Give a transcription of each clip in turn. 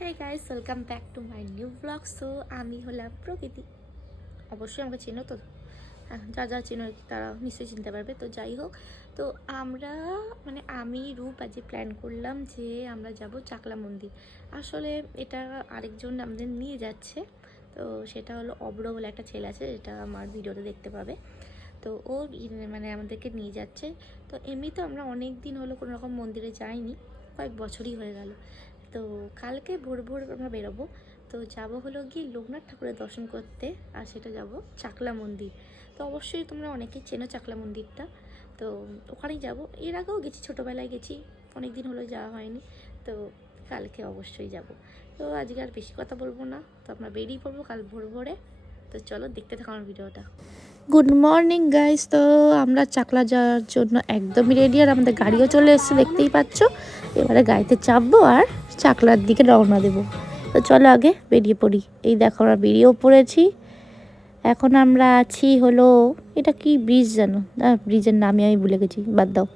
Hey guys welcome back to my new blog so আমি হলাম প্রকৃতি। অবশ্যই আমাকে চেনো তো? হ্যাঁ যা যা চেনো তারা নিশ্চয়ই চিনতে পারবে। তো যাই হোক, তো আমরা মানে আমি, রূপ আজকে প্ল্যান করলাম যে আমরা যাব চাকলা মন্দির। আসলে এটা আরেকজন আমাদের নিয়ে যাচ্ছে। তো সেটা হলো অব্র বলে একটা ছেলে আছে যেটা আমার ভিডিওতে দেখতে পাবে। তো ও মানে আমাদেরকে নিয়ে যাচ্ছে। তো এমনি তো আমরা অনেক দিন হলো কোনো রকম মন্দিরে যাইনি, কয়েক বছরই হয়ে গেল। তো কালকে ভোর ভোর আমরা বেরোবো। তো যাব হলো গিয়ে লোকনাথ ঠাকুরের দর্শন করতে আর সেটা যাব চাকলা মন্দির। তো অবশ্যই তোমরা অনেকেই চেনো চাকলা মন্দিরটা। তো ওখানেই যাব। এর আগেও গেছি, ছোটোবেলায় গেছি। অনেক দিন হলো যাওয়া হয়নি। তো কালকে অবশ্যই যাব। তো আজকে আর বেশি কথা বলব না। তো আমরা বেরিয়ে পড়ব কাল ভোর ভোরে। তো চলো দেখতে থাকো আমার ভিডিওটা। গুড মর্নিং গাইস তো আমরা চাকলা যাওয়ার জন্য একদমই রেডি আর আমাদের গাড়িও চলে এসছে, দেখতেই পাচ্ছ। এবারে গাড়িতে চাপবো আর চাকলার দিকে রওনা দেবো। তো চলো আগে বেরিয়ে পড়ি। এই দেখো আমরা বেরিয়েও পড়েছি। এখন আমরা আছি হলো, এটা কি ব্রিজ জানো? ব্রিজের নামই আমি ভুলে গেছি, বাদ দাও।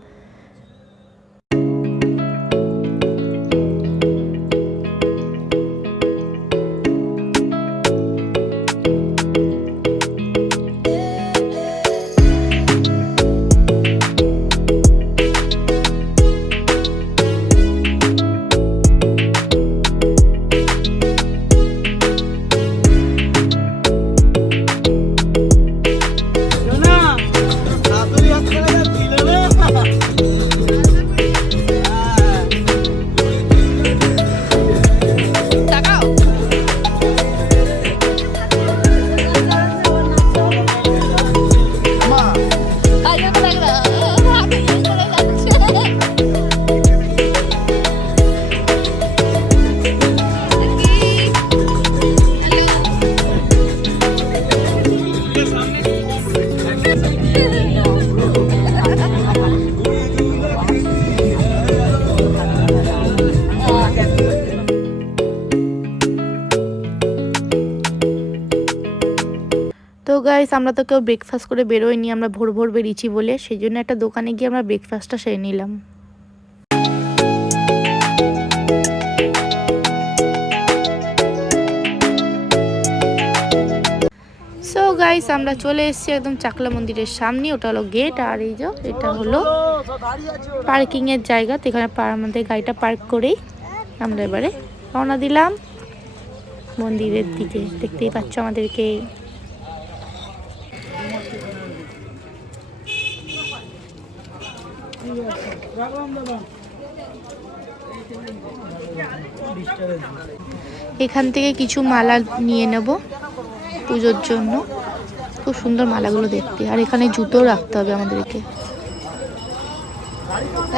গাইস আমরা তো কেউ ব্রেকফাস্ট করে বেরোয়নি, আমরা ভোর ভোর বেরিয়েছি বলে, সেই জন্য একটা দোকানে গিয়ে আমরা ব্রেকফাস্টটা সেরে নিলাম। সো গাইস আমরা চলে এসেছি একদম চাকলা মন্দিরের সামনে, ওটা হলো গেট আর এই যে, এটা হলো পার্কিং এর জায়গা, তো এখানে আমাদের গাড়িটা পার্ক করেই আমরা এবারে রওনা দিলাম মন্দিরের দিকে। দেখতেই পাচ্ছ আমাদেরকে এখান থেকে কিছু মালা নিয়ে নেব পুজোর জন্য। খুব সুন্দর মালাগুলো দেখতে। আর এখানে জুতো রাখতে হবে আমাদেরকে।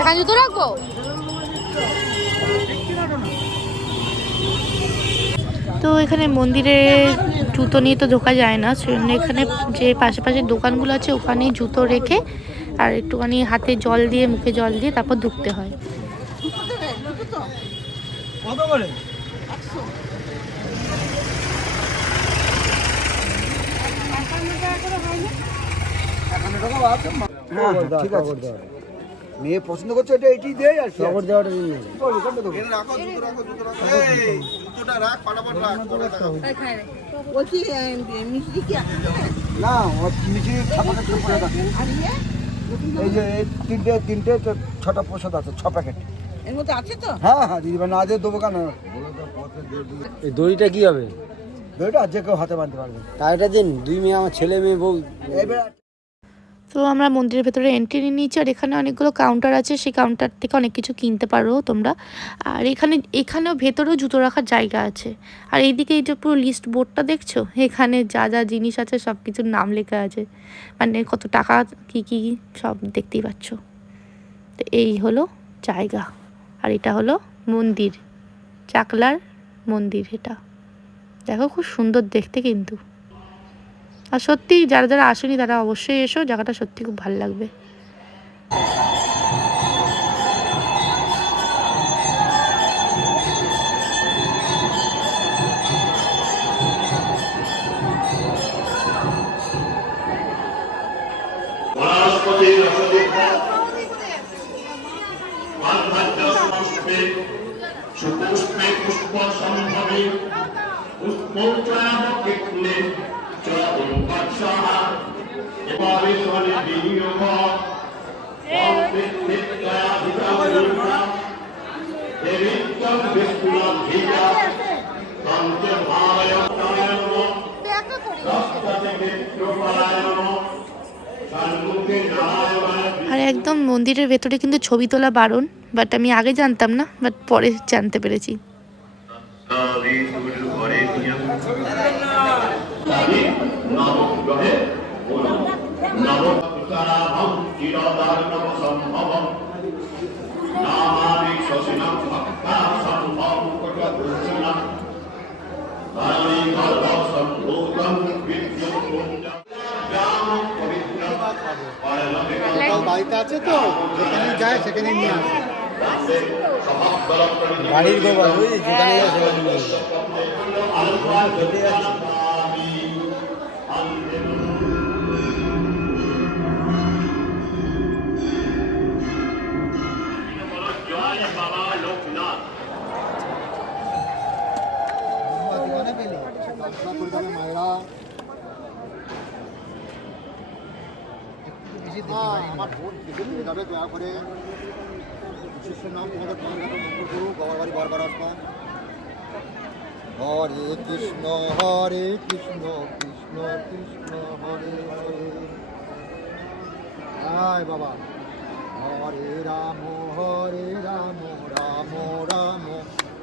এখানে জুতো রাখব? তো এখানে মন্দিরে জুতো নিয়ে তো ঢোকা যায় না সেজন্য এখানে যে পাশে পাশে দোকানগুলো আছে ওখানেই জুতো রেখে আর একটুখানি হাতে জল দিয়ে মুখে জল দিয়ে তারপর ঢুকতে হয়। হ্যাঁ হ্যাঁ, ঠিক আছে। মেয়ে পছন্দ করছে এটা এটি দেয় আর খবর দেওয়াটা বলছি মিষ্টি কি না এই যে এই তিনটে তিনটে ছটা প্রসাদ আছে ছ প্যাকেট। এর মধ্যে আছে তো? হ্যাঁ হ্যাঁ দিদি না আজকে দেবো কেন? এই দড়িটা কি হবে? দড়িটা যে কেউ হাতে বাঁধতে পারবে। টাইটা দিন দুই মেয়ে আমার ছেলে মেয়ে বউ। এবার তো আমরা মন্দিরের ভেতরে এন্ট্রি নিয়ে নিয়েছি আর এখানে অনেকগুলো কাউন্টার আছে। সেই কাউন্টার থেকে অনেক কিছু কিনতে পারো তোমরা। আর এখানে, এখানেও ভেতরেও জুতো রাখার জায়গা আছে। আর এইদিকে এই যে পুরো লিস্ট বোর্ডটা দেখছ? এখানে যা যা জিনিস আছে সব কিছুর নাম লেখা আছে। মানে কত টাকা কি কি সব দেখতেই পাচ্ছ। তো এই হলো জায়গা। আর এটা হলো মন্দির। চাকলার মন্দির এটা। দেখো খুব সুন্দর দেখতে কিন্তু। আর সত্যি যারা যারা আসেনি তারা অবশ্যই এসো জায়গাটা সত্যি খুব ভালো লাগবে। আর একদম মন্দিরের ভেতরে কিন্তু ছবি তোলা বারণ বাট আমি আগে জানতাম না বাট পরে জানতে পেরেছি। বাড়িতে আছে তো যেখানে যায় সেখানে নিয়ে আসে। বাড়ির গোবর বুঝলি যেখানে যায় সেখানে নিয়ে আসে। আমার ভোট যাবে দয়া করে শিষ্যের নাম তোমাদের প্রাণঘাত মন্ত্র করু বাবার বাড়ি বারবার আসবা। হরে কৃষ্ণ হরে কৃষ্ণ কৃষ্ণ কৃষ্ণ হরে হরে। আয় বাবা। হরে রাম হরে রাম রাম রাম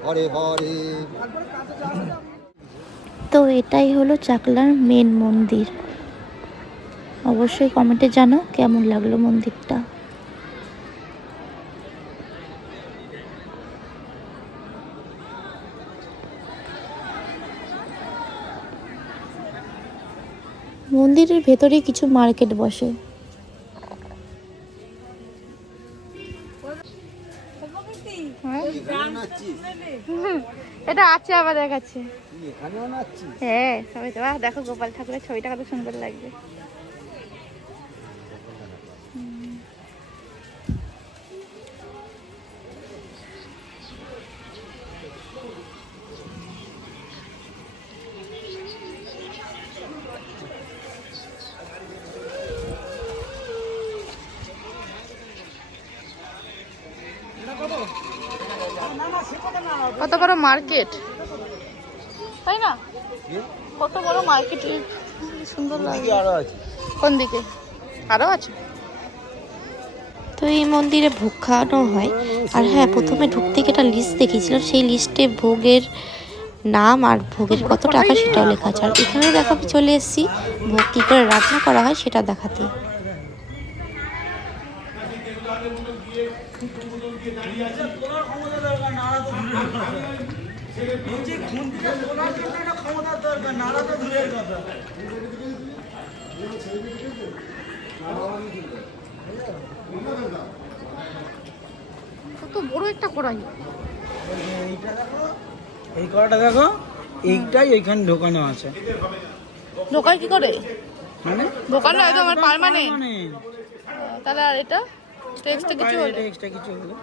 হরে হরে। তো এটাই হলো চাকলার মেন মন্দির। অবশ্যই কমেন্টে জানাও কেমন লাগল মন্দিরটা। মন্দিরের ভেতরে কিছু মার্কেট বসে। এটা আছে আমাদের কাছে হ্যাঁ সবাই তো বাহ, দেখো গোপাল ঠাকুরের ছবিটা কত সুন্দর লাগবে কত বড় মার্কেট? তাই না? কত বড় মার্কেট? সুন্দর লাগে। আরও আছে? কোন দিকে? আরও আছে? তো এই মন্দিরে ভোগ খাওয়ানো হয়। আর হ্যাঁ প্রথমে ঢুকতে গিয়ে একটা লিস্ট দেখিয়েছিলাম। সেই লিস্টে ভোগের নাম আর ভোগের কত টাকা সেটাও লেখা আছে। আর এখানে দেখো আমি চলে এসেছি। ভোগ কী করে রান্না করা হয় সেটা দেখাতে। কত বড় একটা কড়াই। এইটা দেখো এই কড়াটা দেখো এইটাই ওইখানে ঢোকানো আছে। ঢোকায় কি করে? মানে? দোকানটা একদম আমার পারমানেন্ট মানে। তাহলে আর এটা টেক্সটে কিছু হলে। এটা এক্সট্রা কিছু হলো।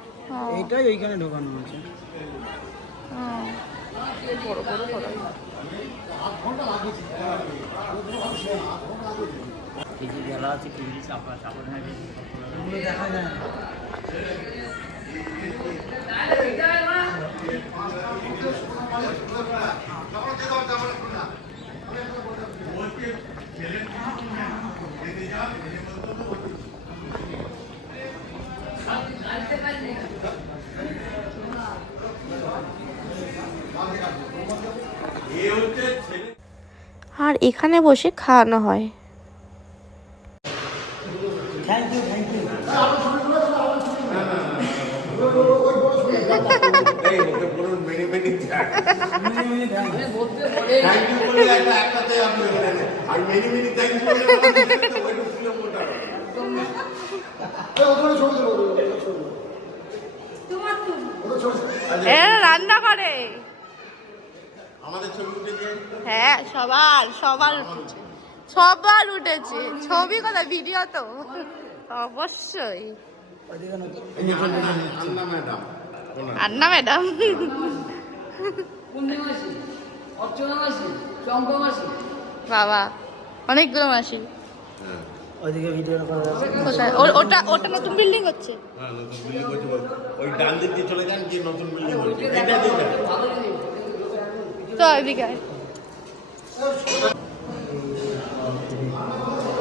এইটাই ওইখানে ঢোকানো আছে। বড় বড় করা দেখা যায় না আর এখানে বসে খাওয়ানো হয়। রান্না করে আমাদের ছবি উঠেছে হ্যাঁ সবার সবার উঠেছে। সবার উঠেছে। ছবি কথা ভিডিও তো। অবশ্যই। আন্না ম্যাডাম বাবা অনেকগুলো মাসি। ওইদিকে ভিডিও করা যাচ্ছে। ওটা ওটা নতুন বিল্ডিং হচ্ছে। হ্যাঁ নতুন বিল্ডিং বল। ওই ডান দিক দিয়ে চলে যান কি নতুন বিল্ডিং হচ্ছে। তো এদিকে।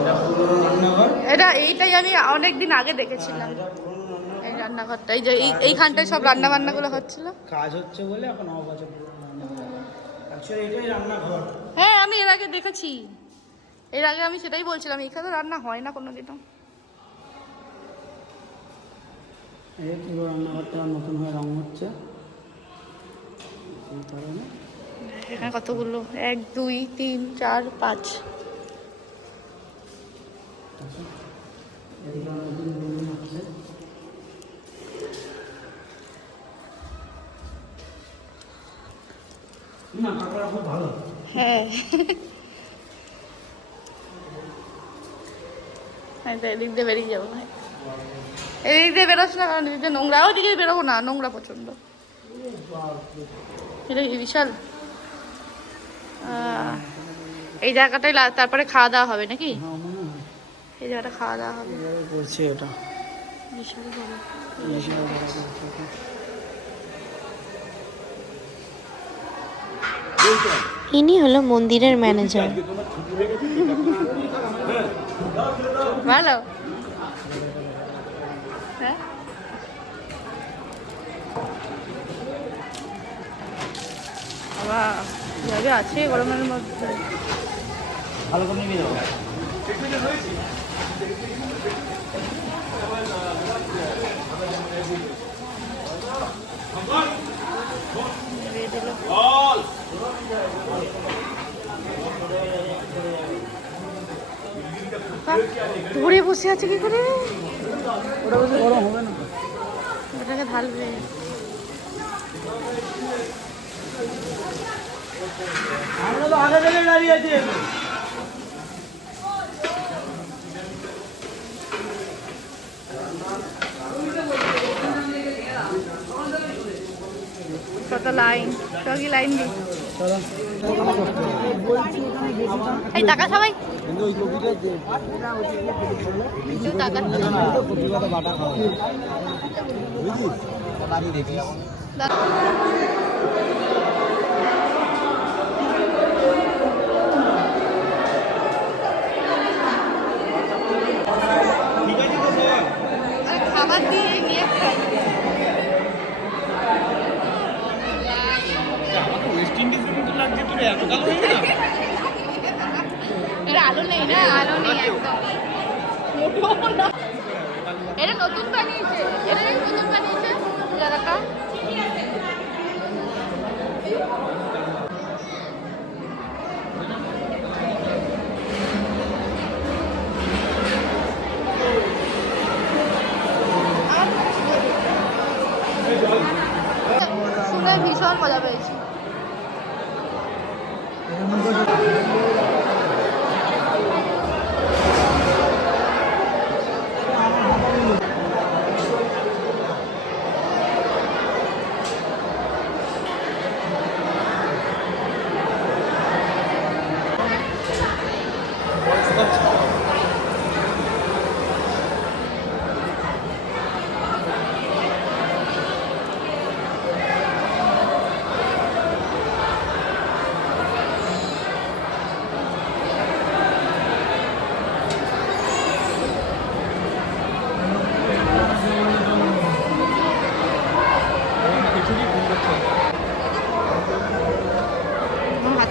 এটা এটা এইটাই আমি অনেকদিন আগে দেখেছিলাম। এই রান্নাঘরটা এই যে এই- এইখানটায় সব রান্না বান্নাগুলো হচ্ছিল। কাজ হচ্ছে বলে এখন হ্যাঁ আমি এর আগে দেখেছি। এর আগে আমি সেটাই বলছিলাম এখানে রান্না হয় না কোনোদিনও। এই পুরো রান্নাঘরটা নতুন হয়ে রং হচ্ছে। এই কারণে। এখানে কতগুলো? এক, দুই, তিন, চার, পাঁচ। হ্যাঁ। বেরিয়ে যাব দিয়ে বেরোস না, কারণ দিয়ে নোংরা। বেরোবো না, নোংরা প্রচণ্ড। এটা বিশাল? এই জায়গাটাই লা- তারপরে খাওয়া দাওয়া হবে নাকি? এই জায়গাটা খাওয়া দাওয়া হবে। করছে এটা। ইনি হলো মন্দিরের ম্যানেজার। ভালো? হ্যাঁ? কীভাবে আছে গরমের মধ্যে। ভালো করে নিয়ে যাব ধরে বসে আছে কি করে? ওটা বেশি গরম হবে না। ওটাকে ঢালবে। আমরা তো আগে থেকে দাঁড়িয়ে আছি। কত লাইন? সবই লাইন দি এই টাকা সবাই। কিন্তু ওই কপিটা কেউ টাকা কপিটা তো বাটা খাওয়া বুঝলি বাড়ি দেখিস খাবার দিয়ে নিয়ে খাই ওয়েস্ট ইন্ডিজের মতো লাগছে তোর এত কালো হয়ে গেল এর আলো নেই না? আলো নেই একদম। এটা নতুন বানিয়েছে এটা নতুন বানিয়েছে জায়গাটা শুনে ভীষণ মজা পেয়েছি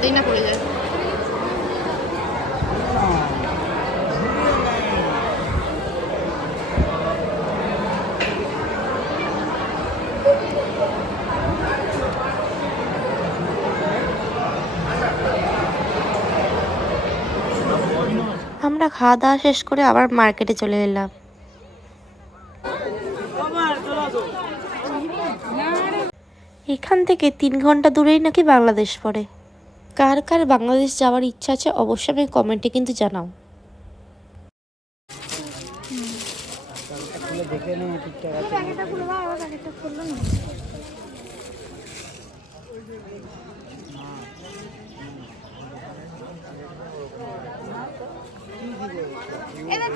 হাতেই না পড়ে যায়। আমরা খাওয়া দাওয়া শেষ করে আবার মার্কেটে চলে এলাম। এখান থেকে তিন ঘণ্টা দূরেই নাকি বাংলাদেশ পড়ে। কার কার বাংলাদেশ যাওয়ার ইচ্ছা আছে অবশ্যই আমি কমেন্টে কিন্তু জানাও।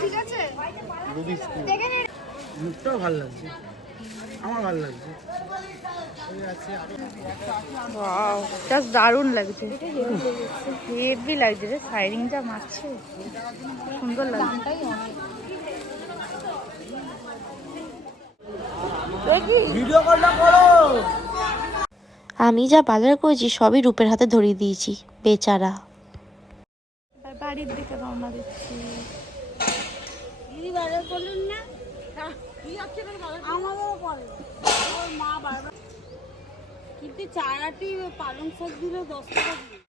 ঠিক আছে? মুখটাও ভালো লাগছে। আমার ভালো লাগছে। জাস্ট দারুণ লাগছে। হেভি লাগছে রে সাইডিং যা মারছে। সুন্দর লাগছে। ভিডিও কলটা করো। আমি যা বাজার করেছি সবই রূপের হাতে ধরিয়ে দিয়েছি বেচারা। বাড়ির দিকে রওনা দিচ্ছি। কিন্তু চারাটি পালং শাক দিলে দশ টাকা